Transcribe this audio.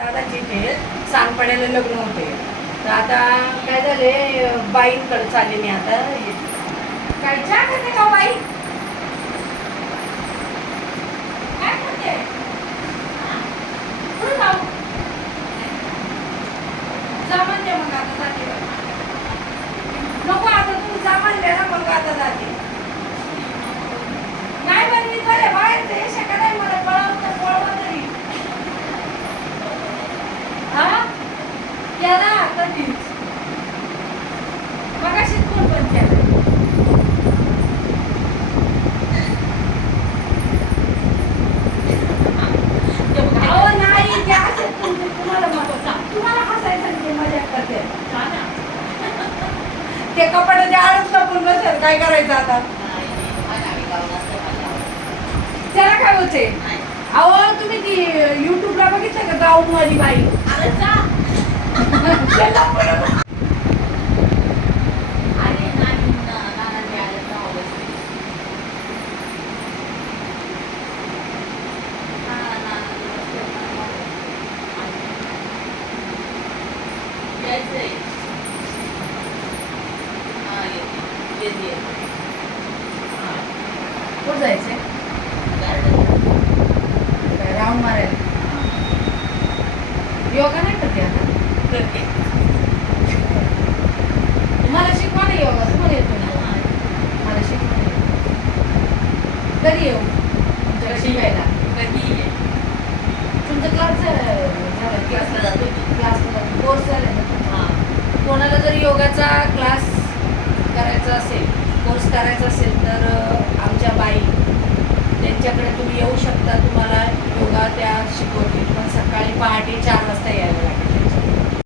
दादाची ते सांगपड्याला लग्न होते. तर आता काय झाले बाईंकडे चालले मी आता. काय चहा करते का बाई काय करते कुठं जाऊ जा म्हणते मग आता जाते बाई. नको आता तू जा म्हणले ना मग आता जाते नाही बरं मी खरे बाहेर ते शकत मला कळवतं कळवं तरी हा केला कधीच मगाशीच फोन पण केला अहो नाही ते असेच तुमचे तुम्हाला मग तुम्हाला हसायचं आणि ते मजा करते ते कपाटाचे आळस लपून बसेल काय करायचं आता त्याला काय होते अहो तुम्ही ती युट्यूबला बघितलं का गाऊन वाली बाई त्याला पण- कुठं जायचंय? काय राऊंड मारायला योगा नाही करते आता? मला शिकवा ना योगा तुम्हाला येतो ना? मला शिकवा. कधी येऊ तुमच्याकडे शिकायला. तुमचं क्लास झालं क्लासला जातो? क्लासला कोर्स झाला ना? कोणाला जर योगाचा क्लास करायचं असेल कोर्स करायचा असेल तर आमच्या बाई त्यांच्याकडे तुम्ही येऊ शकता तुम्हाला योगा त्या शिकवतील. पण सकाळी पहाटे चार